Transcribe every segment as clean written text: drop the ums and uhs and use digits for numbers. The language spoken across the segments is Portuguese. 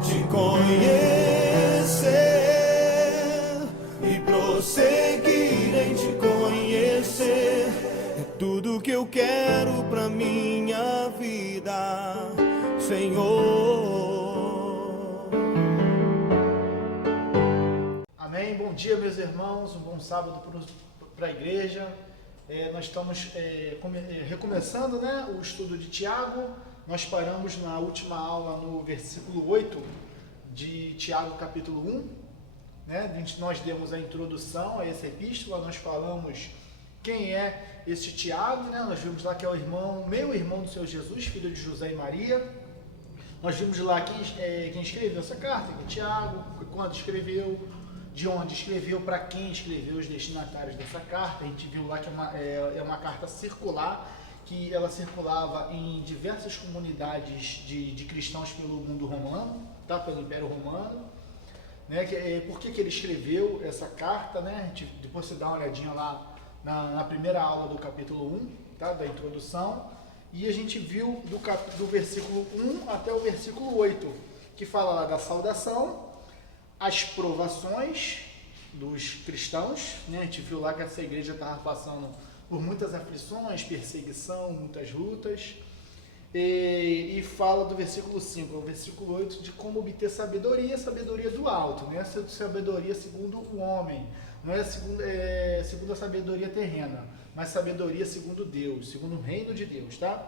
te conhecer e prosseguir em te conhecer. É tudo que eu quero pra minha vida, Senhor. Amém. Bom dia, meus irmãos. Um bom sábado para a igreja. Nós estamos recomeçando, né, o estudo de Tiago. Nós paramos na última aula no versículo 8 de Tiago, capítulo 1. Né? Nós demos a introdução a essa epístola, nós falamos quem é esse Tiago, né? Nós vimos lá que é o meu irmão do Senhor Jesus, filho de José e Maria. Nós vimos lá quem escreveu essa carta, que é Tiago, quando escreveu, de onde escreveu, para quem escreveu, os destinatários dessa carta. A gente viu lá que é uma carta circular, que ela circulava em diversas comunidades de cristãos pelo mundo romano, tá? Pelo Império Romano. Né? Por que ele escreveu essa carta? Né? A gente, depois você dá uma olhadinha lá na primeira aula do capítulo 1, tá? Da introdução. E a gente viu do versículo 1 até o versículo 8, que fala lá da saudação, as provações dos cristãos, né? A gente viu lá que essa igreja estava passando por muitas aflições, perseguição, muitas lutas, e fala do versículo 5 ao versículo 8 de como obter sabedoria do alto, não é sabedoria segundo o homem, não é segundo a sabedoria terrena, mas sabedoria segundo Deus, segundo o reino de Deus, tá?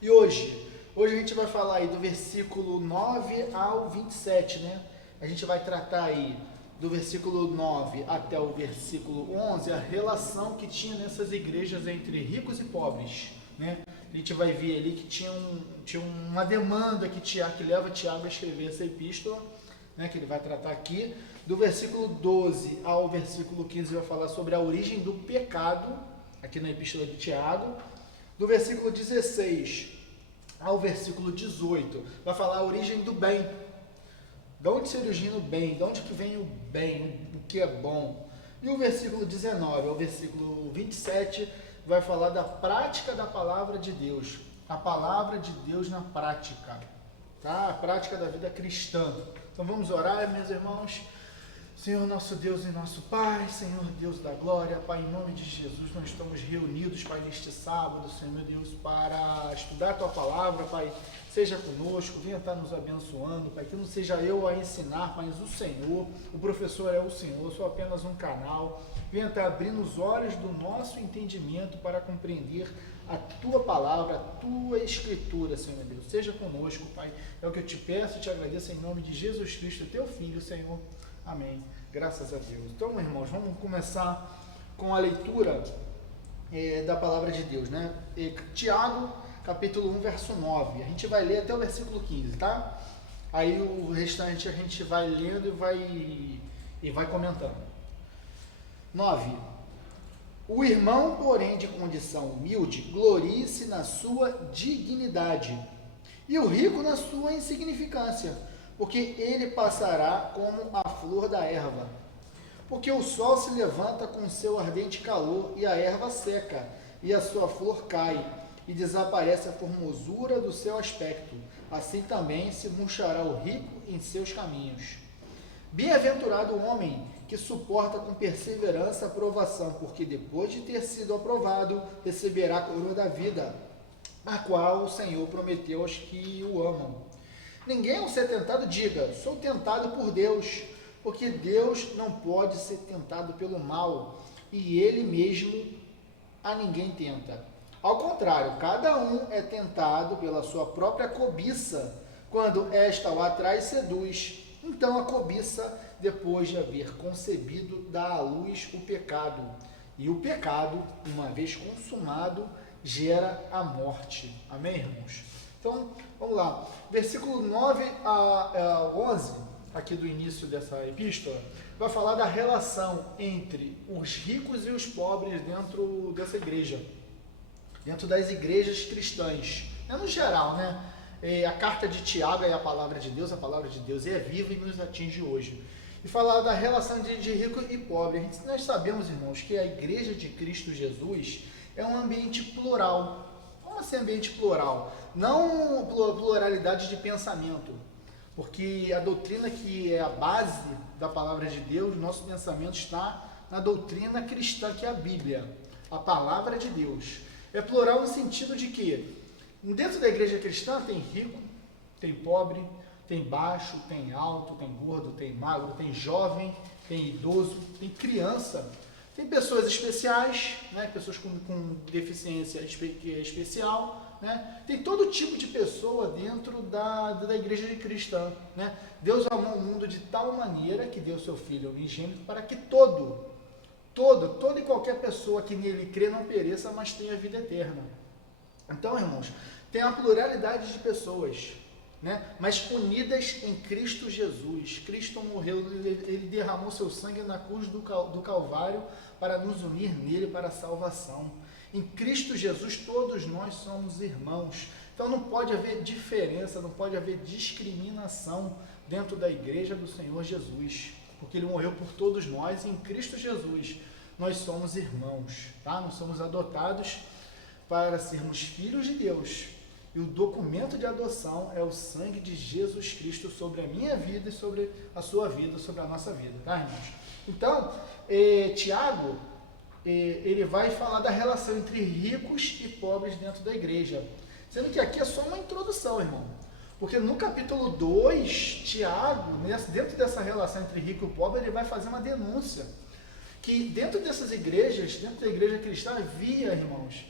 E hoje a gente vai falar aí do versículo 9 ao 27, né? A gente vai tratar aí do versículo 9 até o versículo 11, a relação que tinha nessas igrejas entre ricos e pobres, né? A gente vai ver ali que tinha uma demanda que leva Tiago a escrever essa epístola, né? Que ele vai tratar aqui. Do versículo 12 ao versículo 15 vai falar sobre a origem do pecado, aqui na epístola de Tiago. Do versículo 16 ao versículo 18 vai falar a origem do bem. De onde se origina o bem? De onde que vem o bem? O que é bom? E o versículo 19 ao versículo 27 vai falar da prática da palavra de Deus. A palavra de Deus na prática, tá? A prática da vida cristã. Então vamos orar, meus irmãos. Senhor nosso Deus e nosso Pai, Senhor Deus da glória, Pai, em nome de Jesus, nós estamos reunidos, Pai, neste sábado, Senhor meu Deus, para estudar a Tua palavra, Pai, seja conosco, venha estar nos abençoando, Pai, que não seja eu a ensinar, mas o Senhor, o professor é o Senhor, eu sou apenas um canal, venha estar abrindo os olhos do nosso entendimento para compreender a Tua palavra, a Tua Escritura, Senhor meu Deus, seja conosco, Pai, é o que eu te peço e te agradeço em nome de Jesus Cristo, Teu Filho, Senhor. Amém. Graças a Deus. Então, irmãos, vamos começar com a leitura da palavra de Deus, né? Tiago, capítulo 1, verso 9. A gente vai ler até o versículo 15, tá? Aí o restante a gente vai lendo e vai comentando. 9. O irmão, porém, de condição humilde, glorie-se na sua dignidade, e o rico na sua insignificância, porque ele passará como a flor da erva. Porque o sol se levanta com seu ardente calor, e a erva seca, e a sua flor cai, e desaparece a formosura do seu aspecto. Assim também se murchará o rico em seus caminhos. Bem-aventurado o homem que suporta com perseverança a provação, porque depois de ter sido aprovado, receberá a coroa da vida, a qual o Senhor prometeu aos que o amam. Ninguém, ao ser tentado, diga, sou tentado por Deus, porque Deus não pode ser tentado pelo mal, e Ele mesmo a ninguém tenta. Ao contrário, cada um é tentado pela sua própria cobiça, quando esta o atrai e seduz. Então a cobiça, depois de haver concebido, dá à luz o pecado. E o pecado, uma vez consumado, gera a morte. Amém, irmãos? Então, vamos lá. Versículo 9 a 11, aqui do início dessa epístola, vai falar da relação entre os ricos e os pobres dentro dessa igreja, dentro das igrejas cristãs. No geral, né? A carta de Tiago é a palavra de Deus é viva e nos atinge hoje. E falar da relação de rico e pobre. Nós sabemos, irmãos, que a igreja de Cristo Jesus é um ambiente plural. Como assim ambiente plural? Não pluralidade de pensamento, Porque a doutrina que é a base da palavra de Deus, nosso pensamento está na doutrina cristã, que é a Bíblia, a palavra de Deus. É plural no sentido de que dentro da igreja cristã tem rico, tem pobre, tem baixo, tem alto, tem gordo, tem magro, tem jovem, tem idoso, tem criança, tem pessoas especiais, né? Pessoas com deficiência especial, né? Tem todo tipo de pessoa dentro da igreja cristã, né? Deus amou o mundo de tal maneira que deu seu Filho unigênito para que toda e qualquer pessoa que nele crê não pereça, mas tenha vida eterna. Então, irmãos, tem uma pluralidade de pessoas, né? Mas unidas em Cristo Jesus. Cristo morreu, ele derramou seu sangue na cruz do Calvário para nos unir nele para a salvação. Em Cristo Jesus todos nós somos irmãos. Então não pode haver diferença, não pode haver discriminação dentro da igreja do Senhor Jesus, porque ele morreu por todos nós. Em Cristo Jesus nós somos irmãos, tá? Nós somos adotados para sermos filhos de Deus. E o documento de adoção é o sangue de Jesus Cristo sobre a minha vida e sobre a sua vida, sobre a nossa vida, tá, irmãos? Então, Tiago, ele vai falar da relação entre ricos e pobres dentro da igreja. Sendo que aqui é só uma introdução, irmão. Porque no capítulo 2, Tiago, dentro dessa relação entre rico e pobre, ele vai fazer uma denúncia. Que dentro dessas igrejas, dentro da igreja cristã, havia, irmãos,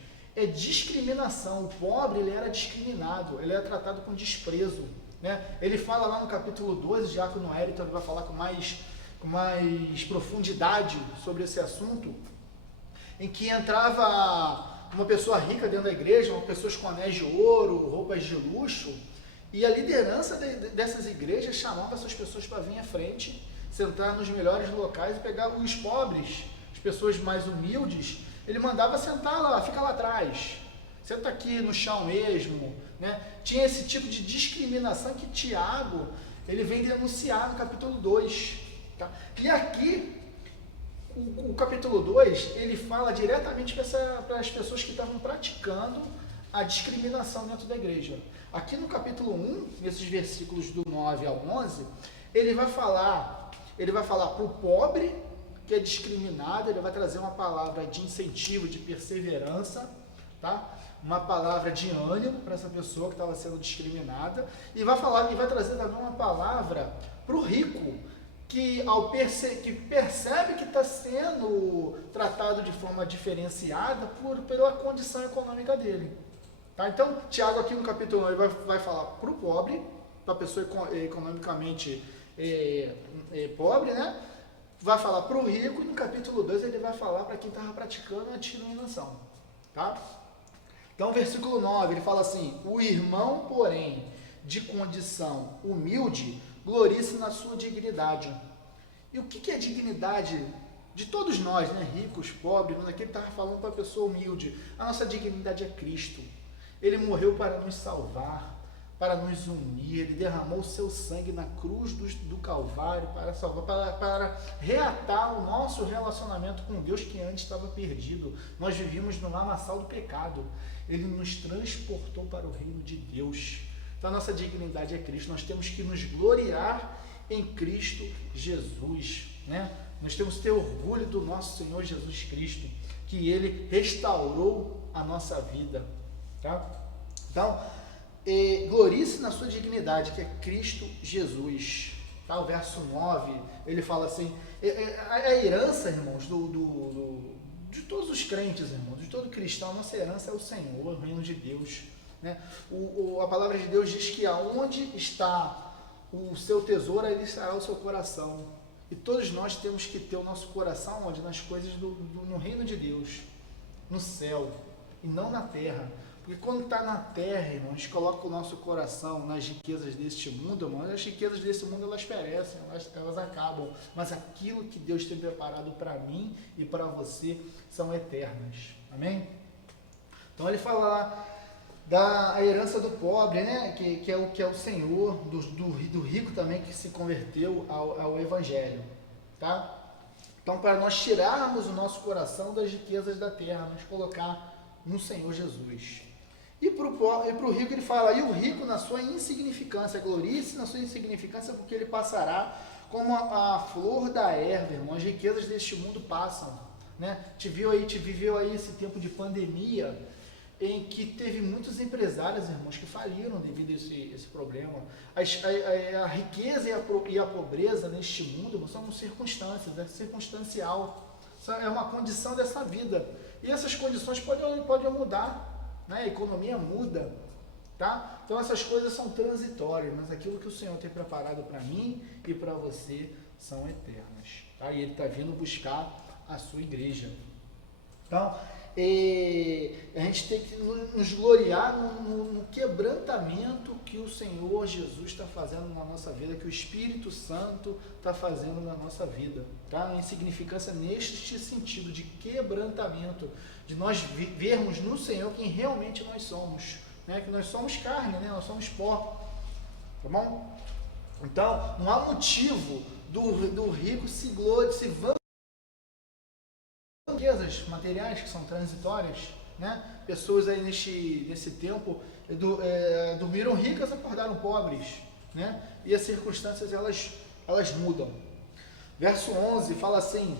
discriminação. O pobre, ele era discriminado, ele era tratado com desprezo, né? Ele fala lá no capítulo 12, Diácono Hélio vai falar com mais profundidade sobre esse assunto, em que entrava uma pessoa rica dentro da igreja, uma pessoa com anéis de ouro, roupas de luxo, e a liderança dessas igrejas chamava essas pessoas para vir à frente, sentar nos melhores locais e pegar os pobres, as pessoas mais humildes. Ele mandava sentar lá, fica lá atrás, senta aqui no chão mesmo, né? Tinha esse tipo de discriminação que Tiago, ele vem denunciar no capítulo 2, tá? E aqui, o capítulo 2, ele fala diretamente para as pessoas que estavam praticando a discriminação dentro da igreja. Aqui no capítulo 1, nesses versículos do 9 ao 11, ele vai falar para o pobre, que é discriminado, ele vai trazer uma palavra de incentivo, de perseverança, tá? Uma palavra de ânimo para essa pessoa que estava sendo discriminada, e vai trazer também uma palavra para o rico, que percebe que está sendo tratado de forma diferenciada pela condição econômica dele. Tá? Então, Tiago aqui no capítulo 1 ele vai falar para o pobre, para a pessoa economicamente pobre, né? Vai falar para o rico, e no capítulo 2 ele vai falar para quem estava praticando a discriminação. Tá? Então, versículo 9, ele fala assim: o irmão, porém, de condição humilde, glorie-se na sua dignidade. E o que é dignidade de todos nós, né? Ricos, pobres, mas aqui ele estava falando para a pessoa humilde. A nossa dignidade é Cristo. Ele morreu para nos salvar, para nos unir. Ele derramou o seu sangue na cruz do Calvário para salvar, para reatar o nosso relacionamento com Deus que antes estava perdido. Nós vivíamos no lamaçal do pecado. Ele nos transportou para o reino de Deus. Então a nossa dignidade é Cristo. Nós temos que nos gloriar em Cristo Jesus, né? Nós temos que ter orgulho do nosso Senhor Jesus Cristo, que Ele restaurou a nossa vida, tá? Então, glorie-se na sua dignidade, que é Cristo Jesus, tá? O verso 9, ele fala assim, a herança, irmãos, de todos os crentes, irmãos, de todo cristão, a nossa herança é o Senhor, o reino de Deus, né? A palavra de Deus diz que aonde está o seu tesouro, ali estará o seu coração. E todos nós temos que ter o nosso coração onde? Nas coisas no reino de Deus, no céu, e não na terra. Porque quando está na terra, irmão, a gente coloca o nosso coração nas riquezas deste mundo, irmão, as riquezas desse mundo elas perecem, elas acabam. Mas aquilo que Deus tem preparado para mim e para você são eternas. Amém? Então ele fala lá da herança do pobre, né? que é o Senhor, do rico também que se converteu ao Evangelho, tá? Então, para nós tirarmos o nosso coração das riquezas da terra, nos colocar no Senhor Jesus. E para o rico ele fala, e o rico na sua insignificância, glorie-se na sua insignificância, porque ele passará como a flor da erva, irmão. As riquezas deste mundo passam, né? Te viveu aí esse tempo de pandemia, em que teve muitos empresários, irmãos, que faliram devido a esse problema. A riqueza e a pobreza neste mundo são circunstâncias, é circunstancial, é uma condição dessa vida. E essas condições podem mudar, né? A economia muda, tá? Então essas coisas são transitórias, mas aquilo que o Senhor tem preparado para mim e para você são eternas, tá? E Ele está vindo buscar a sua igreja. Então, a gente tem que nos gloriar no quebrantamento que o Senhor Jesus está fazendo na nossa vida, que o Espírito Santo está fazendo na nossa vida, tá? A insignificância neste sentido de quebrantamento, de nós vermos no Senhor quem realmente nós somos, né? Que nós somos carne, né? Nós somos pó, tá bom? Então, não há motivo do rico se vangloriar riquezas materiais que são transitórias, né? Pessoas aí nesse tempo dormiram ricas, acordaram pobres, né? E as circunstâncias elas mudam. Verso 11 fala assim: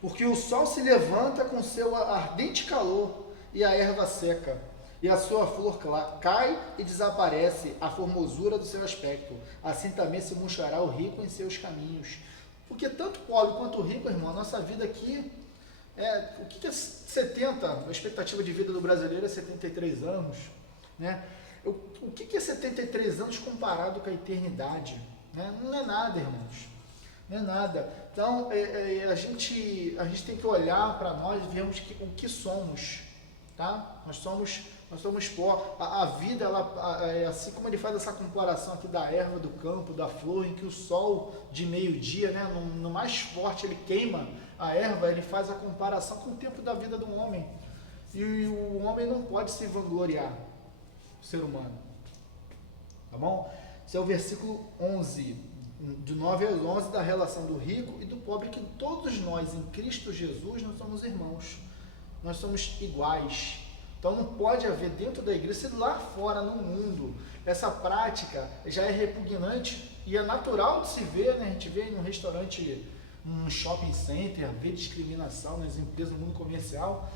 porque o sol se levanta com seu ardente calor e a erva seca, e a sua flor cai e desaparece a formosura do seu aspecto. Assim também se murchará o rico em seus caminhos. Porque tanto o pobre quanto o rico, irmão, a nossa vida aqui o que é 70? A expectativa de vida do brasileiro é 73 anos, né? O que é 73 anos comparado com a eternidade, né? Não é nada, irmãos, não é nada. Então a gente tem que olhar para nós e vermos o que somos, tá? Nós somos pó. A vida, assim como ele faz essa comparação aqui da erva do campo, da flor, em que o sol de meio-dia, né, no mais forte, ele queima a erva, ele faz a comparação com o tempo da vida do homem. E o homem não pode se vangloriar, o ser humano. Tá bom? Esse é o versículo 11, de 9 a 11, da relação do rico e do pobre, que todos nós, em Cristo Jesus, nós somos irmãos. Nós somos iguais. Então não pode haver dentro da igreja, se lá fora no mundo, essa prática já é repugnante e é natural de se ver, né? A gente vê no restaurante, num shopping center, ver discriminação nas empresas, no mundo comercial,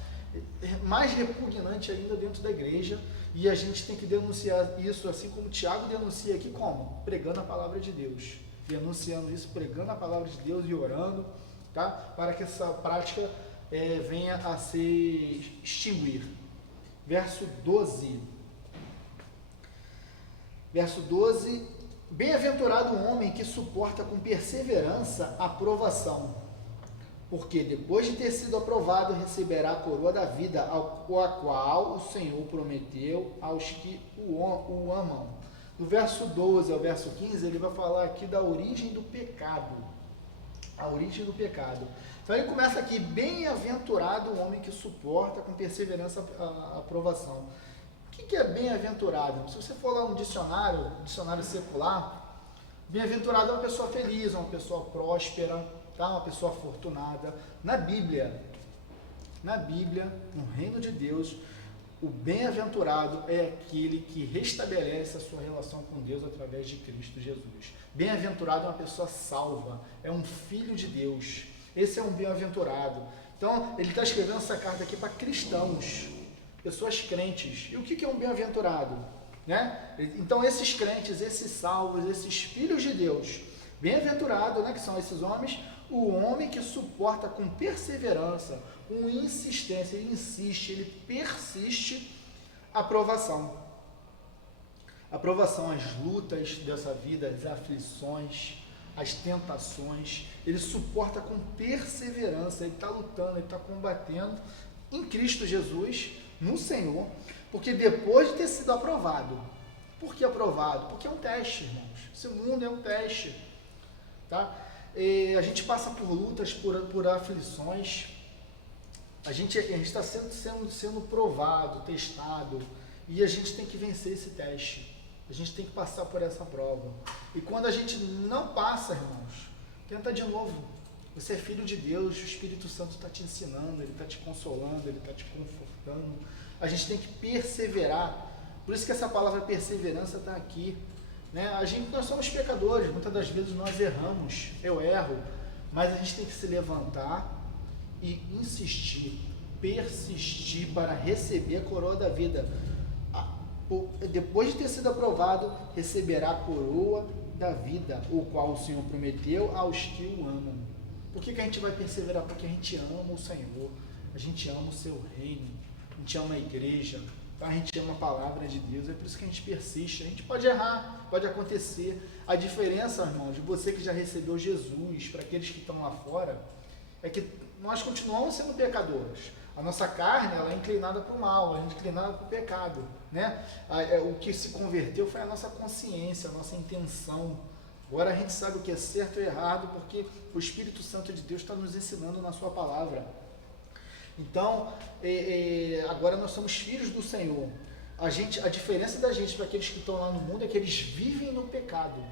mais repugnante ainda dentro da igreja, e a gente tem que denunciar isso, assim como Tiago denuncia aqui, como? Pregando a palavra de Deus, denunciando isso, pregando a palavra de Deus e orando, tá? Para que essa prática venha a se extinguir. Verso 12, bem-aventurado o homem que suporta com perseverança a provação, porque depois de ter sido aprovado, receberá a coroa da vida, a qual o Senhor prometeu aos que o amam. Do verso 12 ao verso 15, ele vai falar aqui da origem do pecado, a origem do pecado. Então ele começa aqui: bem-aventurado o homem que suporta com perseverança a aprovação. O que é bem-aventurado? Se você for lá no dicionário secular, bem-aventurado é uma pessoa feliz, uma pessoa próspera, tá? Uma pessoa afortunada. Na Bíblia, no reino de Deus, o bem-aventurado é aquele que restabelece a sua relação com Deus através de Cristo Jesus. Bem-aventurado é uma pessoa salva, é um filho de Deus. Esse é um bem-aventurado. Então, ele está escrevendo essa carta aqui para cristãos, pessoas crentes. E o que é um bem-aventurado? Né? Então, esses crentes, esses salvos, esses filhos de Deus, bem-aventurado, né, que são esses homens, o homem que suporta com perseverança, com insistência, ele insiste, ele persiste a provação. A provação, as lutas dessa vida, as aflições, as tentações, ele suporta com perseverança, ele está lutando, ele está combatendo em Cristo Jesus, no Senhor, porque depois de ter sido aprovado. Por que aprovado? Porque é um teste, irmãos. Esse mundo é um teste, tá? A gente passa por lutas, por aflições, a gente está sendo provado, testado, e a gente tem que vencer esse teste. A gente tem que passar por essa prova. E quando a gente não passa, irmãos, tenta de novo. Você é filho de Deus, o Espírito Santo está te ensinando, ele está te consolando, ele está te confortando. a gente tem que perseverar. Por isso que essa palavra perseverança está aqui, né? Nós somos pecadores, muitas das vezes nós erramos, eu erro, mas a gente tem que se levantar e insistir, persistir para receber a coroa da vida. Depois de ter sido aprovado, receberá a coroa da vida, o qual o Senhor prometeu aos que o amam. Por que a gente vai perseverar? Porque a gente ama o Senhor, a gente ama o seu reino, a gente ama a igreja, a gente ama a palavra de Deus, é por isso que a gente persiste. A gente pode errar, pode acontecer. A diferença, irmão, de você que já recebeu Jesus, para aqueles que estão lá fora, é que nós continuamos sendo pecadores. A nossa carne, ela é inclinada para o mal, a gente é inclinada para o pecado, né? O que se converteu foi a nossa consciência, a nossa intenção. Agora a gente sabe o que é certo e errado, porque o Espírito Santo de Deus está nos ensinando na sua palavra. Então, agora nós somos filhos do Senhor. A diferença da gente para aqueles que estão lá no mundo é que eles vivem no pecado.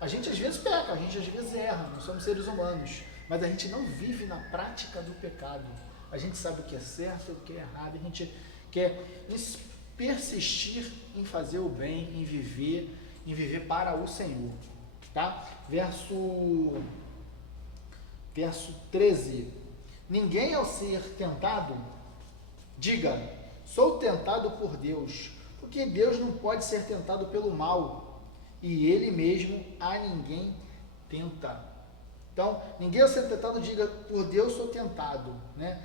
A gente às vezes peca, a gente às vezes erra, nós somos seres humanos, mas a gente não vive na prática do pecado. A gente sabe o que é certo, o que é errado, a gente quer persistir em fazer o bem, em viver para o Senhor. Tá? Verso 13. Ninguém ao ser tentado, diga, sou tentado por Deus, porque Deus não pode ser tentado pelo mal, e Ele mesmo a ninguém tenta. Então, ninguém ao ser tentado, diga, por Deus sou tentado, né?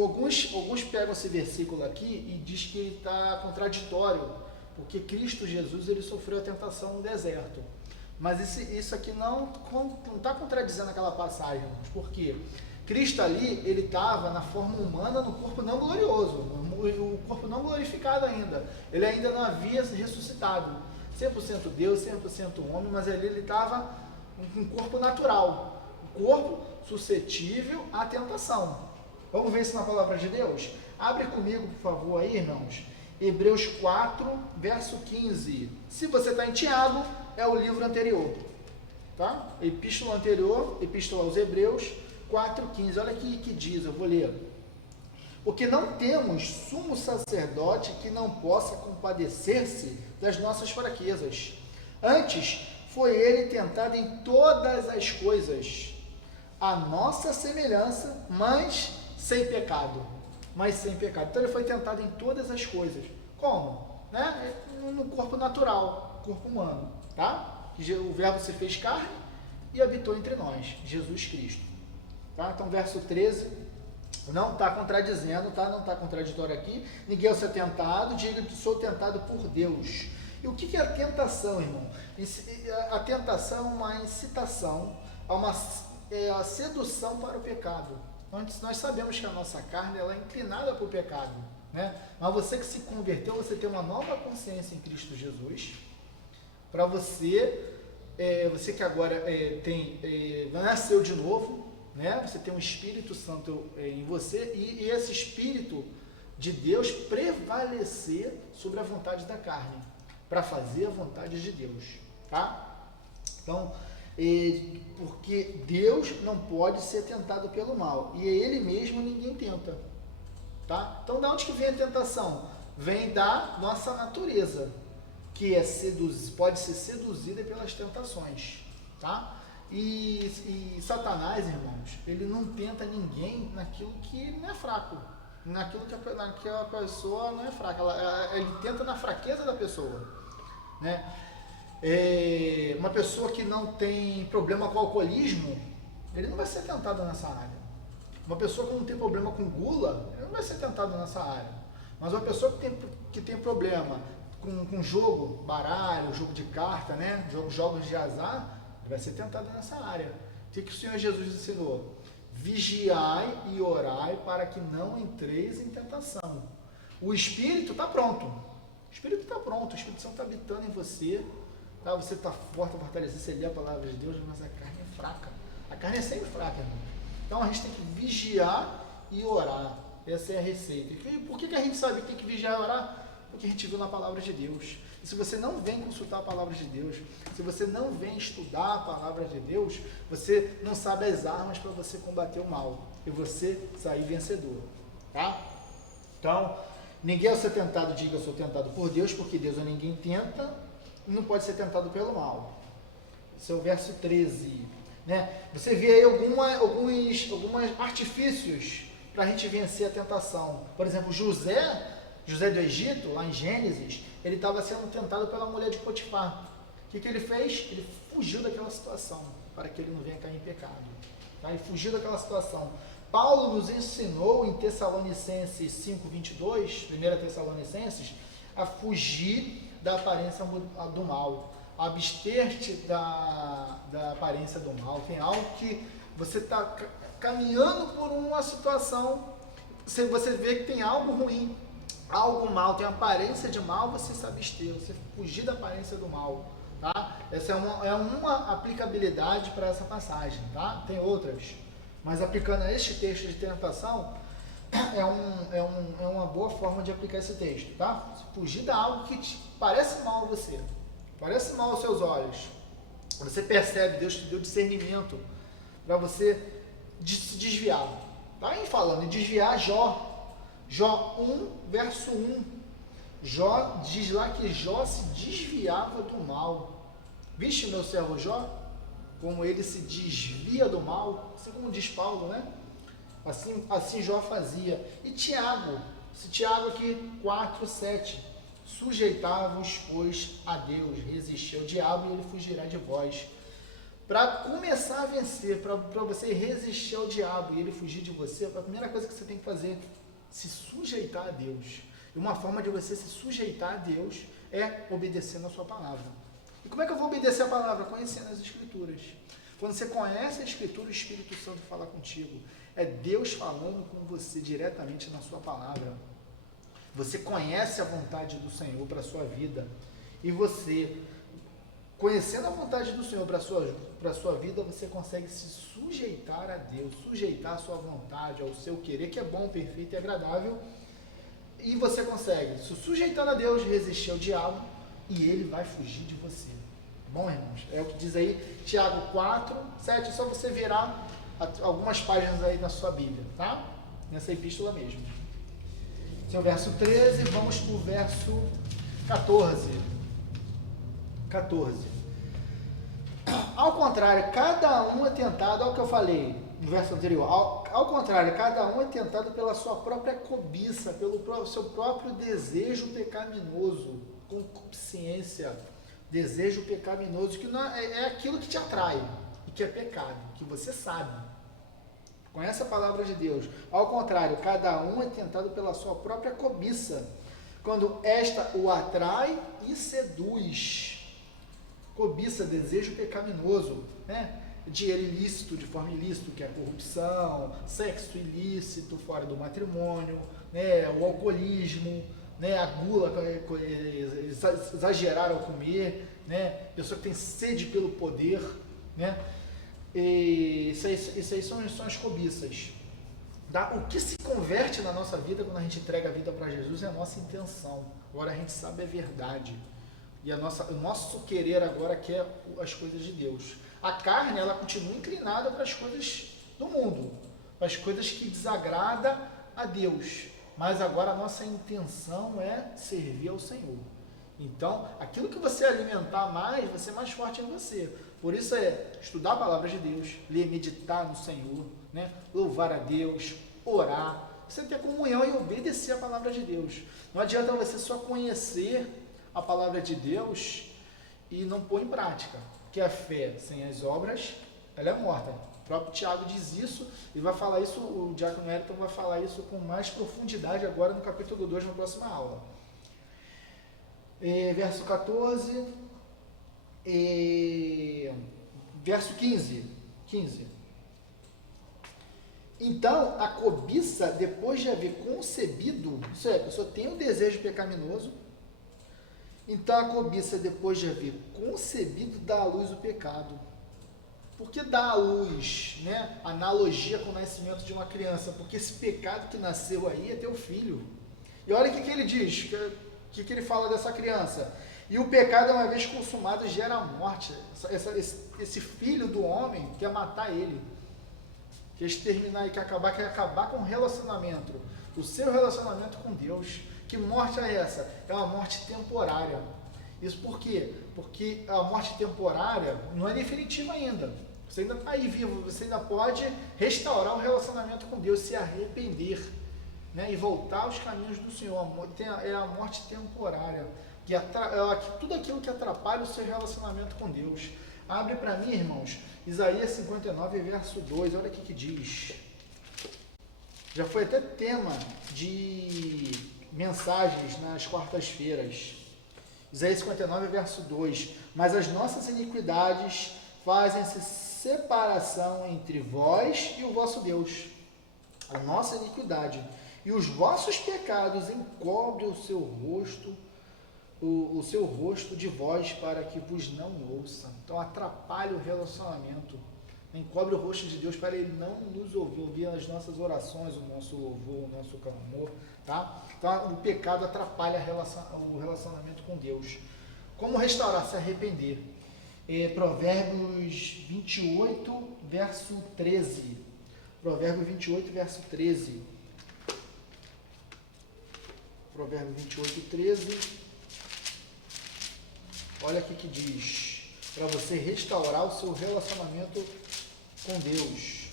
Alguns pegam esse versículo aqui e diz que ele está contraditório, porque Cristo Jesus, ele sofreu a tentação no deserto. Mas isso aqui não está contradizendo aquela passagem, por quê? Cristo ali, ele estava na forma humana, no corpo não glorioso, o corpo não glorificado ainda. Ele ainda não havia ressuscitado. 100% Deus, 100% homem, mas ali ele estava com um corpo natural. Um corpo suscetível à tentação. Vamos ver isso na palavra de Deus? Abre comigo, por favor, aí, irmãos. Hebreus 4, verso 15. Se você está em Tiago, é o livro anterior. Tá? Epístola anterior, Epístola aos Hebreus, 4,15, olha aqui que diz, eu vou ler. Porque não temos sumo sacerdote que não possa compadecer-se das nossas fraquezas. Antes, foi ele tentado em todas as coisas, a nossa semelhança, mas sem pecado. Então ele foi tentado em todas as coisas. Como? Né? No corpo natural, corpo humano. Tá? O verbo se fez carne e habitou entre nós, Jesus Cristo. Tá? Então, verso 13, não está contradizendo, tá? Não está contraditório aqui. Ninguém ao ser tentado, diga que sou tentado por Deus. E o que é a tentação, irmão? A tentação é uma incitação, é a sedução para o pecado. Nós sabemos que a nossa carne ela é inclinada para o pecado, né? Mas você que se converteu, você tem uma nova consciência em Cristo Jesus. Para você que agora nasceu de novo, né? Você tem um Espírito Santo em você e esse Espírito de Deus prevalecer sobre a vontade da carne, para fazer a vontade de Deus, tá? Então, porque Deus não pode ser tentado pelo mal, e Ele mesmo ninguém tenta, tá? Então, de onde que vem a tentação? Vem da nossa natureza, que pode ser seduzida pelas tentações, tá? E Satanás, irmãos, ele não tenta ninguém naquilo que não é fraco, naquilo que a pessoa não é fraca, ele tenta na fraqueza da pessoa, né? Uma pessoa que não tem problema com alcoolismo, ele não vai ser tentado nessa área. Uma pessoa que não tem problema com gula, ele não vai ser tentado nessa área. Mas uma pessoa que tem problema com jogo, baralho, jogo de carta, né? Jogos de azar, vai ser tentado nessa área. O que o Senhor Jesus ensinou? Vigiai e orai para que não entreis em tentação. O Espírito está pronto. O Espírito está pronto. O Espírito Santo está habitando em você. Tá? Você está forte, fortalecido, você lê a palavra de Deus, mas a carne é fraca. A carne é sempre fraca, irmão. Então a gente tem que vigiar e orar. Essa é a receita. E por que a gente sabe que tem que vigiar e orar? Porque a gente viu na palavra de Deus. E se você não vem consultar a palavra de Deus, se você não vem estudar a palavra de Deus, você não sabe as armas para você combater o mal e você sair vencedor, tá? Então, Ninguém ao ser tentado diga eu sou tentado por Deus, porque Deus a ninguém tenta e não pode ser tentado pelo mal. Esse é o verso 13. Né? Você vê aí alguns artifícios para a gente vencer a tentação. Por exemplo, José do Egito, lá em Gênesis, ele estava sendo tentado pela mulher de Potifar. O que ele fez? Ele fugiu daquela situação, para que ele não venha cair em pecado. Tá? Ele fugiu daquela situação. Paulo nos ensinou em Tessalonicenses 5:22, 1 Tessalonicenses, a fugir da aparência do mal, a abster-te da aparência do mal. Tem algo que você está caminhando por uma situação, você vê que tem algo ruim, algo mal, tem aparência de mal, você se abster, você fugir da aparência do mal. Tá? Essa é uma aplicabilidade para essa passagem. Tá? Tem outras. Mas aplicando a este texto de tentação, é uma boa forma de aplicar esse texto, tá? Fugir de algo que parece mal a você, parece mal aos seus olhos. Você percebe, Deus te deu discernimento para você se desviar. Tá aí falando em desviar Jó 1, verso 1. Jó diz lá que Jó se desviava do mal. Viste meu servo Jó? Como ele se desvia do mal, assim como diz Paulo, né? Assim Jó fazia. E Tiago, aqui 4:7, sujeitavos, pois, a Deus, resistir ao diabo e ele fugirá de vós. Para começar a vencer, para você resistir ao diabo e ele fugir de você, a primeira coisa que você tem que fazer é se sujeitar a Deus. E uma forma de você se sujeitar a Deus é obedecendo a sua palavra. E como é que eu vou obedecer a palavra? Conhecendo as Escrituras. Quando você conhece a Escritura, o Espírito Santo fala contigo. É Deus falando com você diretamente na sua palavra. Você conhece a vontade do Senhor para a sua vida. E você, conhecendo a vontade do Senhor para a sua vida, você consegue se sujeitar a Deus, sujeitar a sua vontade, ao seu querer, que é bom, perfeito e agradável. E você consegue, se sujeitando a Deus, resistir ao diabo, e ele vai fugir de você. Bom, irmãos, é o que diz aí Tiago 4:7, é só você virar algumas páginas aí na sua Bíblia, tá? Nessa epístola mesmo. Esse é o verso 13, vamos para o verso 14. Ao contrário, cada um é tentado, olha o que eu falei no verso anterior, ao contrário, cada um é tentado pela sua própria cobiça, pelo seu próprio desejo pecaminoso, concupiscência, desejo pecaminoso, que não é aquilo que te atrai, e que é pecado, que você sabe. Conhece a palavra de Deus. Ao contrário, cada um é tentado pela sua própria cobiça, quando esta o atrai e seduz. Cobiça, desejo pecaminoso, né? Dinheiro ilícito, de forma ilícita, que é a corrupção, sexo ilícito fora do matrimônio, né? O alcoolismo, né? A gula, exagerar ao comer, né? Pessoa que tem sede pelo poder, né? E isso aí são as cobiças. O que se converte na nossa vida quando a gente entrega a vida para Jesus é a nossa intenção. Agora a gente sabe a verdade. E o nosso querer agora quer as coisas de Deus. A carne, ela continua inclinada para as coisas do mundo, para as coisas que desagradam a Deus. Mas agora a nossa intenção é servir ao Senhor. Então, aquilo que você alimentar mais, vai ser mais forte em você. Por isso é estudar a palavra de Deus, ler, meditar no Senhor, né? Louvar a Deus, orar, você ter comunhão e obedecer a palavra de Deus. Não adianta você só conhecer a palavra de Deus e não pôr em prática, porque a fé sem as obras, ela é morta. O próprio Tiago diz isso e vai falar isso, o diácono Elton vai falar isso com mais profundidade agora no capítulo 2, na próxima aula. Verso 14, verso 15. Então, a cobiça, depois de haver concebido, isso é, a pessoa tem um desejo pecaminoso. Então a cobiça, depois de haver concebido, dá à luz o pecado. Por que dá à luz, né? Analogia com o nascimento de uma criança, porque esse pecado que nasceu aí é teu filho. E olha o que ele diz, o que ele fala dessa criança. E o pecado, uma vez consumado, gera a morte. Esse filho do homem quer matar ele, quer exterminar e quer acabar com o relacionamento, o seu relacionamento com Deus, Que morte é essa? É uma morte temporária. Isso por quê? Porque a morte temporária não é definitiva ainda. Você ainda está aí vivo, você ainda pode restaurar o relacionamento com Deus, se arrepender, né, e voltar aos caminhos do Senhor. É a morte temporária, tudo aquilo que atrapalha o seu relacionamento com Deus. Abre para mim, irmãos, Isaías 59, verso 2, olha o que diz. Já foi até tema de mensagens nas quartas-feiras. Isaías 59, verso 2. Mas as nossas iniquidades fazem-se separação entre vós e o vosso Deus. A nossa iniquidade e os vossos pecados encobrem o seu rosto, o seu rosto de vós, para que vos não ouça. Então atrapalha o relacionamento. Encobre o rosto de Deus para Ele não nos ouvir as nossas orações, o nosso louvor, o nosso clamor, tá? Então o pecado atrapalha o relacionamento com Deus. Como restaurar? Se arrepender. Provérbios 28, verso 13. Provérbios 28, verso 13. Provérbios 28, 13. Olha aqui que diz, para você restaurar o seu relacionamento com Deus.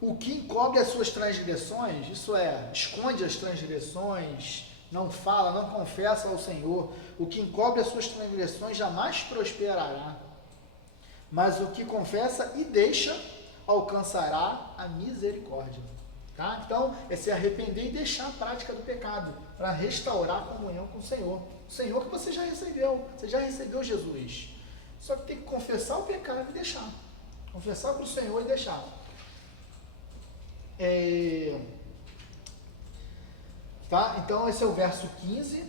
O que encobre as suas transgressões, isso é, esconde as transgressões, não fala, não confessa ao Senhor, o que encobre as suas transgressões jamais prosperará, mas o que confessa e deixa alcançará a misericórdia. Tá? Então, é se arrepender e deixar a prática do pecado, para restaurar a comunhão com o Senhor. O Senhor que você já recebeu Jesus. Só que tem que confessar o pecado e deixar. Confessar para o Senhor e deixar. Tá? Então, esse é o verso 15.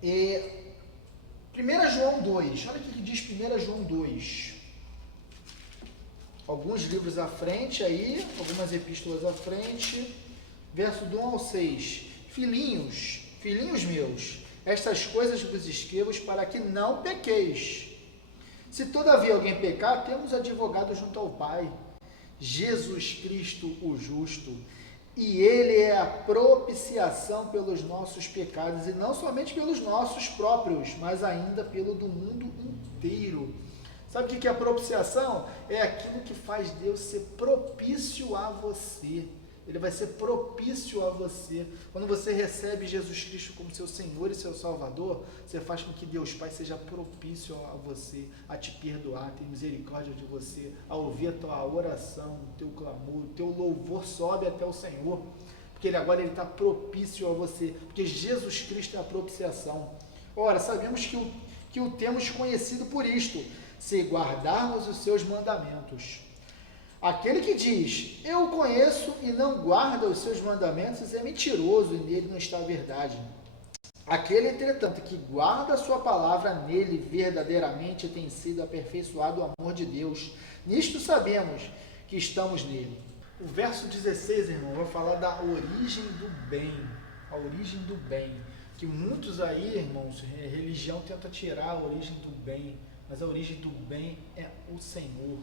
1 João 2. Olha o que diz 1 João 2. Alguns livros à frente aí, algumas epístolas à frente. Verso do 1 ao 6. Filhinhos meus, estas coisas vos escrevo para que não pequeis. Se todavia alguém pecar, temos advogado junto ao Pai, Jesus Cristo o justo, e Ele é a propiciação pelos nossos pecados, e não somente pelos nossos próprios, mas ainda pelo do mundo inteiro. Sabe o que é a propiciação? É aquilo que faz Deus ser propício a você. Ele vai ser propício a você. Quando você recebe Jesus Cristo como seu Senhor e seu Salvador, você faz com que Deus Pai seja propício a você, a te perdoar, a ter misericórdia de você, a ouvir a tua oração, o teu clamor, o teu louvor sobe até o Senhor, porque Ele agora está propício a você, porque Jesus Cristo é a propiciação. Ora, sabemos que o temos conhecido por isto, se guardarmos os seus mandamentos. Aquele que diz, eu o conheço e não guarda os seus mandamentos é mentiroso e nele não está a verdade. Aquele, entretanto, que guarda a sua palavra, nele verdadeiramente tem sido aperfeiçoado o amor de Deus. Nisto sabemos que estamos nele. O verso 16, irmão, vai falar da origem do bem. A origem do bem. Que muitos aí, irmãos, religião tenta tirar a origem do bem. Mas a origem do bem é o Senhor,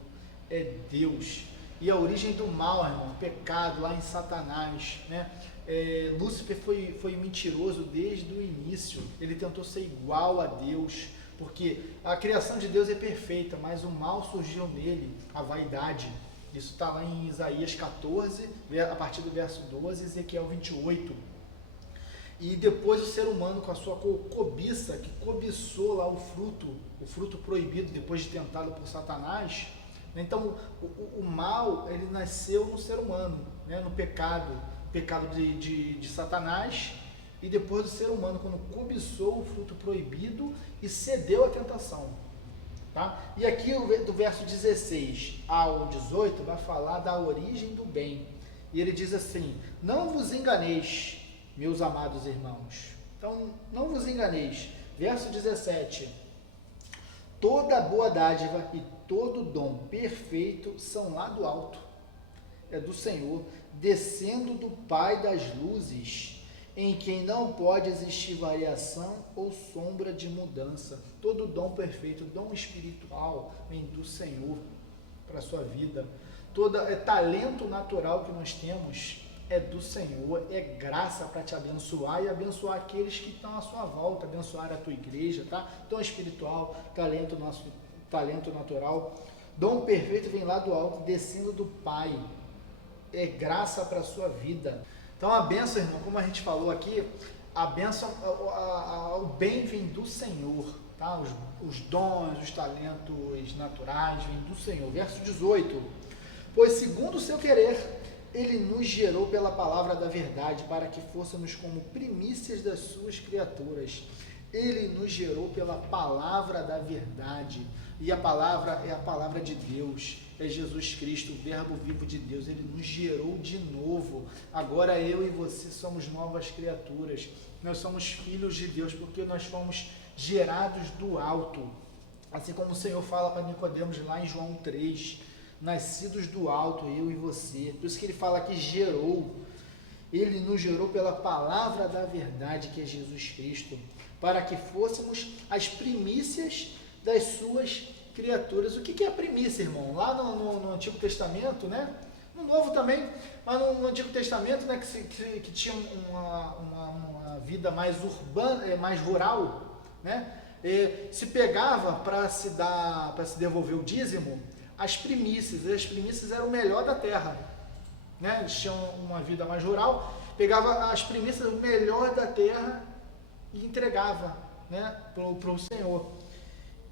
é Deus. E a origem do mal, irmão, pecado, lá em Satanás, né? Lúcifer foi mentiroso desde o início. Ele tentou ser igual a Deus, porque a criação de Deus é perfeita, mas o mal surgiu nele, a vaidade. Isso está lá em Isaías 14, a partir do verso 12, Ezequiel 28. E depois o ser humano, com a sua cobiça, que cobiçou lá o fruto proibido, depois de tentado por Satanás. Então, o mal, ele nasceu no ser humano, né? No pecado de Satanás, e depois do ser humano, quando cobiçou o fruto proibido e cedeu à tentação. Tá? E aqui, do verso 16 ao 18, vai falar da origem do bem. E ele diz assim, não vos enganeis, meus amados irmãos. Então, não vos enganeis. Verso 17. Toda boa dádiva e todo dom perfeito são lá do alto. É do Senhor, descendo do Pai das luzes, em quem não pode existir variação ou sombra de mudança. Todo dom perfeito, dom espiritual, vem do Senhor para a sua vida. Todo talento natural que nós temos é do Senhor, é graça para te abençoar e abençoar aqueles que estão à sua volta, abençoar a tua igreja, tá? Dom espiritual, talento natural. Dom perfeito vem lá do alto, descendo do Pai. É graça para a sua vida. Então a bênção, irmão, como a gente falou aqui, a bênção, o bem vem do Senhor, tá? Os dons, os talentos naturais vêm do Senhor. Verso 18. Pois segundo o seu querer, Ele nos gerou pela palavra da verdade, para que fôssemos como primícias das suas criaturas. Ele nos gerou pela palavra da verdade. E a palavra é a palavra de Deus, é Jesus Cristo, o verbo vivo de Deus. Ele nos gerou de novo. Agora eu e você somos novas criaturas. Nós somos filhos de Deus, porque nós fomos gerados do alto. Assim como o Senhor fala para Nicodemos lá em João 3, nascidos do alto, eu e você. Por isso que ele fala que gerou. Ele nos gerou pela palavra da verdade, que é Jesus Cristo, para que fôssemos as primícias das suas criaturas. O que é a primícia, irmão? Lá no Antigo Testamento, né? No Novo também, mas no Antigo Testamento, né, que tinha uma vida mais urbana, mais rural, né? Se pegava para se devolver o dízimo, as primícias eram o melhor da terra, né? Eles tinham uma vida mais rural, pegava as primícias, o melhor da terra e entregava, né, para o Senhor.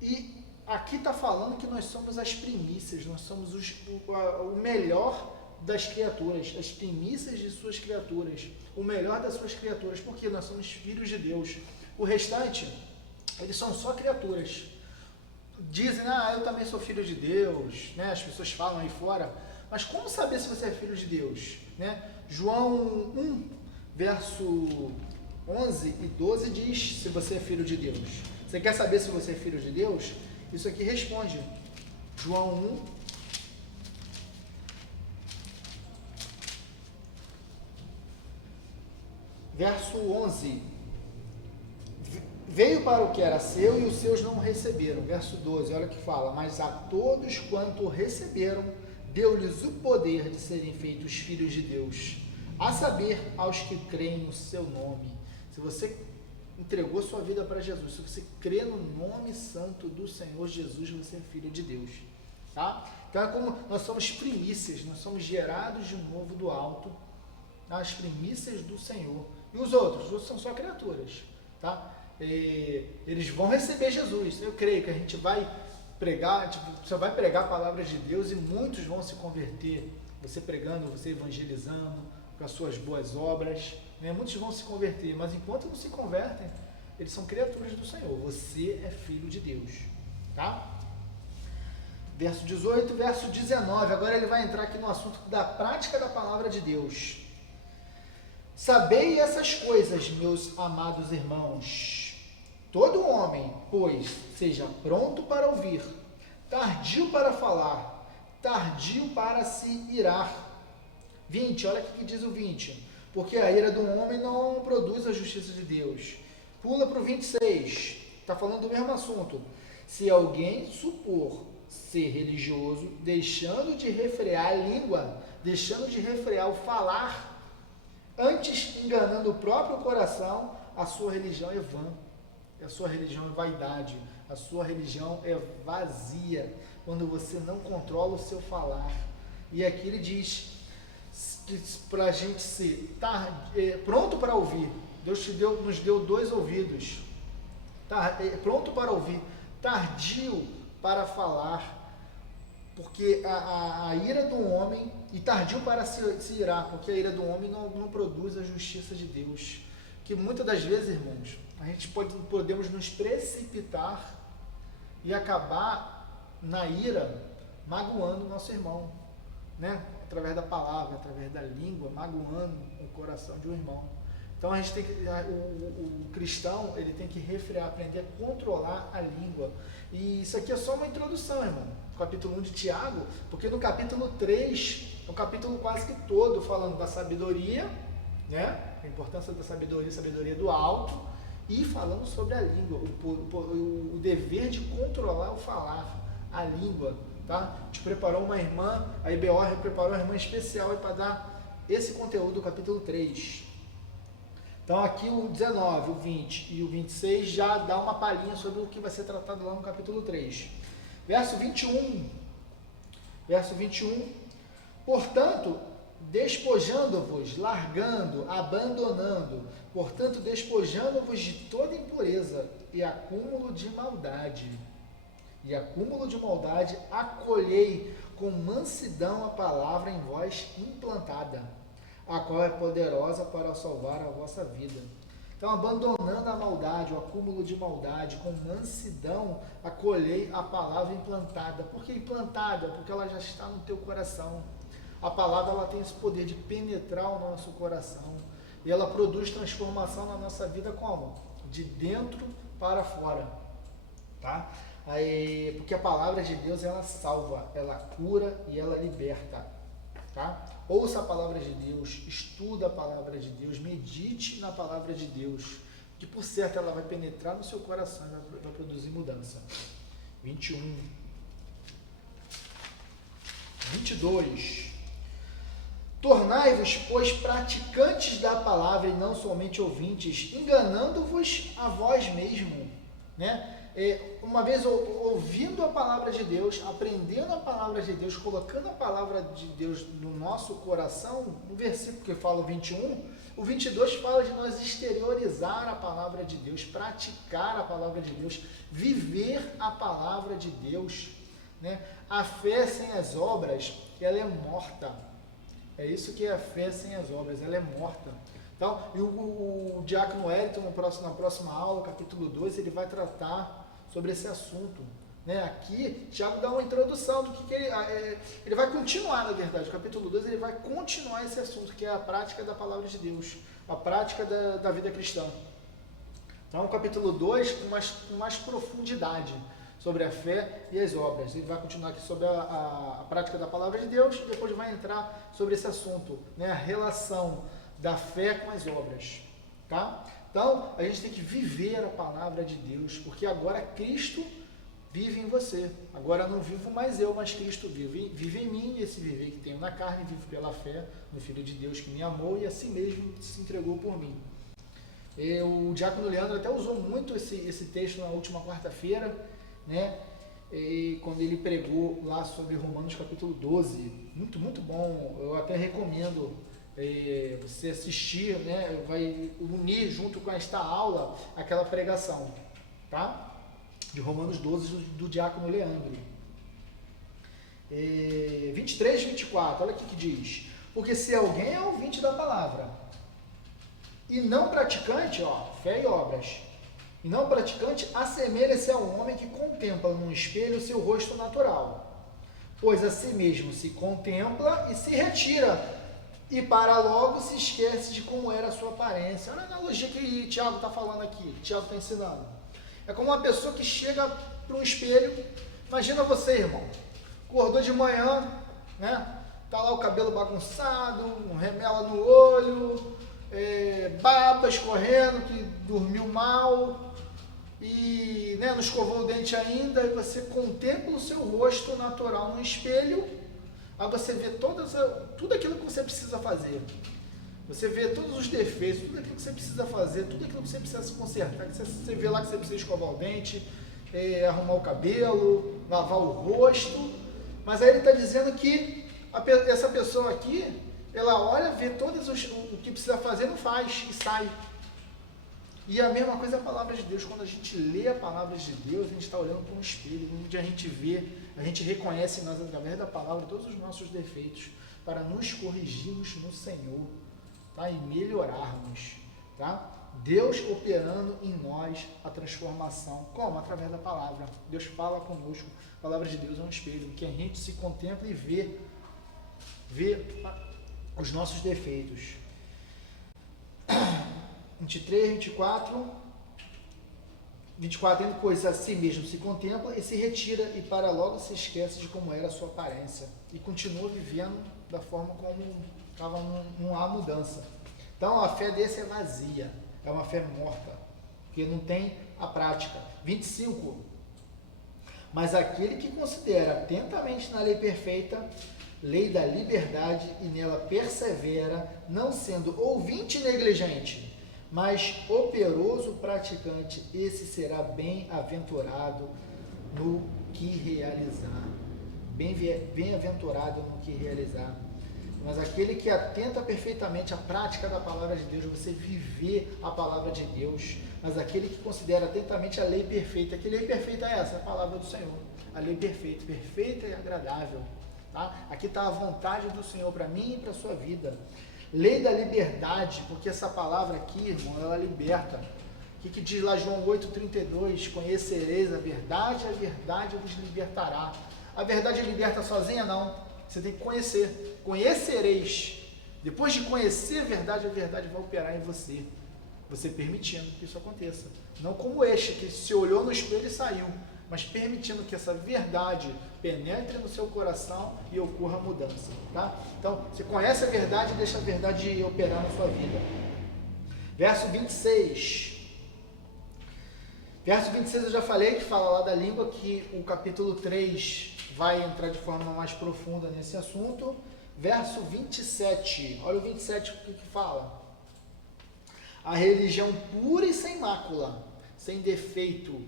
E aqui está falando que nós somos as primícias, nós somos o melhor das criaturas, as primícias de suas criaturas, o melhor das suas criaturas, porque nós somos filhos de Deus. O restante, eles são só criaturas. Dizem, eu também sou filho de Deus, né? As pessoas falam aí fora, mas como saber se você é filho de Deus, né? João 1, verso 11 e 12 diz se você é filho de Deus. Você quer saber se você é filho de Deus? Isso aqui responde. João 1, verso 11. Veio para o que era seu e os seus não receberam. Verso 12, olha o que fala. Mas a todos quanto receberam, deu-lhes o poder de serem feitos filhos de Deus, a saber, aos que creem no seu nome. Se você entregou sua vida para Jesus, se você crê no nome santo do Senhor Jesus, você é filho de Deus, tá? Então é como nós somos primícias, nós somos gerados de novo do alto, as primícias do Senhor. E os outros são só criaturas, tá? Eles vão receber Jesus. Eu creio que a gente vai pregar, você vai pregar a palavra de Deus e muitos vão se converter, você pregando, você evangelizando, com as suas boas obras, né? Muitos vão se converter, mas enquanto não se convertem, eles são criaturas do Senhor. Você é filho de Deus, tá? Verso 18, verso 19, agora ele vai entrar aqui no assunto da prática da palavra de Deus. Sabei essas coisas, meus amados irmãos. Todo homem, pois, seja pronto para ouvir, tardio para falar, tardio para se irar. 20, olha o que diz o 20. Porque a ira do homem não produz a justiça de Deus. Pula para o 26, está falando do mesmo assunto. Se alguém supor ser religioso, deixando de refrear a língua, deixando de refrear o falar, antes enganando o próprio coração, a sua religião é vã. A sua religião é vaidade, a sua religião é vazia, quando você não controla o seu falar. E aqui ele diz que para a gente ser pronto para ouvir, Deus nos deu 2 ouvidos, pronto para ouvir, tardio para falar, porque a ira do homem, e tardio para se irar, porque a ira do homem não produz a justiça de Deus. Que muitas das vezes, irmãos, a gente podemos nos precipitar e acabar na ira magoando o nosso irmão, né? Através da palavra, através da língua, magoando o coração de um irmão. Então a gente tem que, o cristão, ele tem que refrear, aprender a controlar a língua. E isso aqui é só uma introdução, irmão. Capítulo 1 de Tiago, porque no capítulo 3, é um capítulo quase que todo falando da sabedoria, né? A importância da sabedoria do alto, e falando sobre a língua, o dever de controlar o falar, a língua, tá? A gente preparou uma irmã, a IBO preparou uma irmã especial para dar esse conteúdo do capítulo 3. Então aqui o 19, o 20 e o 26 já dá uma palhinha sobre o que vai ser tratado lá no capítulo 3. Verso 21. Verso 21. Portanto, despojando-vos, largando, abandonando, portanto, despojando-vos de toda impureza e acúmulo de maldade. E acúmulo de maldade, acolhei com mansidão a palavra em vós implantada, a qual é poderosa para salvar a vossa vida. Então, abandonando a maldade, o acúmulo de maldade, com mansidão, acolhei a palavra implantada. Por que implantada? Porque ela já está no teu coração. A palavra ela tem esse poder de penetrar o nosso coração. E ela produz transformação na nossa vida como? De dentro para fora. Tá? Porque a palavra de Deus, ela salva, ela cura e ela liberta. Tá? Ouça a palavra de Deus, estuda a palavra de Deus, medite na palavra de Deus, que por certo ela vai penetrar no seu coração e vai produzir mudança. 21. 22. Tornai-vos, pois, praticantes da palavra e não somente ouvintes, enganando-vos a vós mesmo, né? Uma vez ouvindo a palavra de Deus, aprendendo a palavra de Deus, colocando a palavra de Deus no nosso coração, no versículo que fala o 21, o 22 fala de nós exteriorizar a palavra de Deus, praticar a palavra de Deus, viver a palavra de Deus, né? A fé sem as obras, ela é morta. É isso que é a fé sem as obras, ela é morta. Então, e o diácono Wellington, na próxima aula, capítulo 2, ele vai tratar sobre esse assunto. Né? Aqui, Tiago dá uma introdução do que ele vai continuar, na verdade. O capítulo 2, ele vai continuar esse assunto, que é a prática da palavra de Deus, a prática da vida cristã. Então, o capítulo 2, com mais profundidade sobre a fé e as obras. Ele vai continuar aqui sobre a prática da palavra de Deus e depois vai entrar sobre esse assunto, né? A relação da fé com as obras. Tá? Então, a gente tem que viver a palavra de Deus, porque agora Cristo vive em você. Agora não vivo mais eu, mas Cristo vive em mim, e esse viver que tenho na carne, vivo pela fé no Filho de Deus que me amou e assim mesmo se entregou por mim. O diácono Leandro até usou muito esse texto na última quarta-feira, né? E quando ele pregou lá sobre Romanos capítulo 12. Muito, muito bom. Eu até recomendo você assistir, né? Vai unir junto com esta aula aquela pregação, tá? De Romanos 12 do diácono Leandro. 23, 24, olha o que diz. Porque se alguém é ouvinte da palavra e não praticante, fé e obras, e não praticante, assemelha-se ao homem que contempla num espelho o seu rosto natural, pois a si mesmo se contempla e se retira, e para logo se esquece de como era a sua aparência. Olha a analogia que Tiago está falando aqui, que Tiago está ensinando. É como uma pessoa que chega para um espelho. Imagina você, irmão, acordou de manhã, né? Tá lá o cabelo bagunçado, um remela no olho, baba escorrendo, que dormiu mal e, né, não escovou o dente ainda, e você contempla o seu rosto natural no espelho. Aí você vê tudo aquilo que você precisa fazer. Você vê todos os defeitos, tudo aquilo que você precisa fazer, tudo aquilo que você precisa se consertar. Você vê lá que você precisa escovar o dente, arrumar o cabelo, lavar o rosto. Mas aí ele está dizendo que essa pessoa aqui, ela olha, vê o que precisa fazer, não faz e sai. E a mesma coisa é a palavra de Deus. Quando a gente lê a palavra de Deus, a gente está olhando para um espelho, onde a gente vê, a gente reconhece nós, através da palavra, todos os nossos defeitos, para nos corrigirmos no Senhor, tá? E melhorarmos. Tá? Deus operando em nós a transformação. Como? Através da palavra. Deus fala conosco. A palavra de Deus é um espelho, que a gente se contempla e vê os nossos defeitos. 23, 24, pois a si mesmo se contempla e se retira, e para logo se esquece de como era a sua aparência, e continua vivendo da forma como estava, não há mudança. Então a fé desse é vazia, é uma fé morta, porque não tem a prática. 25, mas aquele que considera atentamente na lei perfeita, lei da liberdade, e nela persevera, não sendo ouvinte negligente, mas operoso praticante, esse será bem-aventurado no que realizar. Bem-aventurado no que realizar. Mas aquele que atenta perfeitamente à prática da palavra de Deus, você viver a palavra de Deus, mas aquele que considera atentamente a lei perfeita, que lei perfeita é essa? A palavra do Senhor. A lei perfeita, perfeita e agradável. Tá? Aqui está a vontade do Senhor para mim e para a sua vida. Lei da liberdade, porque essa palavra aqui, irmão, ela liberta. O que diz lá João 8,32? Conhecereis a verdade vos libertará. A verdade liberta sozinha? Não. Você tem que conhecer. Conhecereis. Depois de conhecer a verdade vai operar em você. Você permitindo que isso aconteça. Não como este, que se olhou no espelho e saiu, mas permitindo que essa verdade penetre no seu coração e ocorra a mudança. Tá? Então, você conhece a verdade e deixa a verdade operar na sua vida. Verso 26. Verso 26 eu já falei, que fala lá da língua, que o capítulo 3 vai entrar de forma mais profunda nesse assunto. Verso 27, olha o 27 o que fala. A religião pura e sem mácula, sem defeito.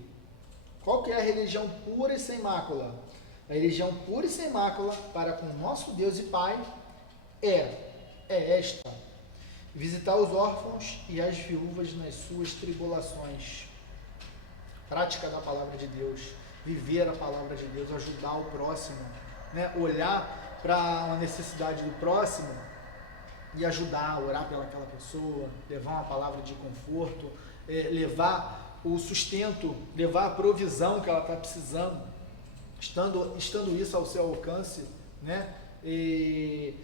Qual que é a religião pura e sem mácula? A religião pura e sem mácula para com o nosso Deus e Pai é esta: visitar os órfãos e as viúvas nas suas tribulações. Prática da palavra de Deus, viver a palavra de Deus, ajudar o próximo, né? Olhar para uma necessidade do próximo e ajudar, orar pelaquela pessoa, levar uma palavra de conforto, levar o sustento, levar a provisão que ela está precisando, estando isso ao seu alcance, né? E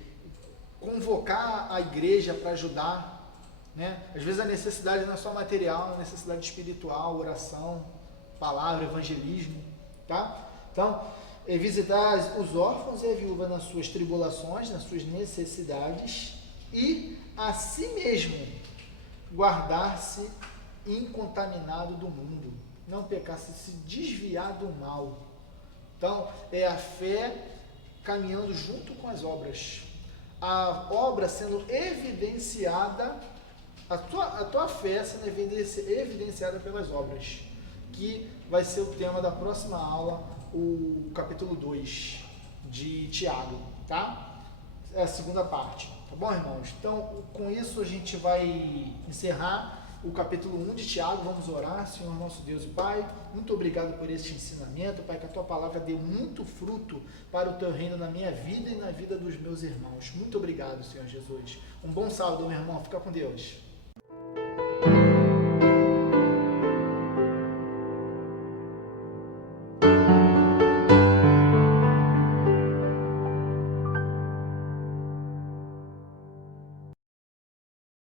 convocar a igreja para ajudar, né? Às vezes a necessidade não é só material, a necessidade espiritual, oração, palavra, evangelismo, tá? Então, visitar os órfãos e a viúva nas suas tribulações, nas suas necessidades, e a si mesmo guardar-se incontaminado do mundo, não pecar, se desviar do mal. Então, é a fé caminhando junto com as obras, a obra sendo evidenciada, a tua fé sendo evidenciada pelas obras, que vai ser o tema da próxima aula, o capítulo 2 de Tiago, tá? É a segunda parte, tá bom, irmãos? Então, com isso a gente vai encerrar o capítulo 1 de Tiago. Vamos orar. Senhor nosso Deus e Pai, muito obrigado por este ensinamento, Pai, que a Tua palavra dê muito fruto para o Teu reino na minha vida e na vida dos meus irmãos. Muito obrigado, Senhor Jesus. Um bom sábado, meu irmão. Fica com Deus.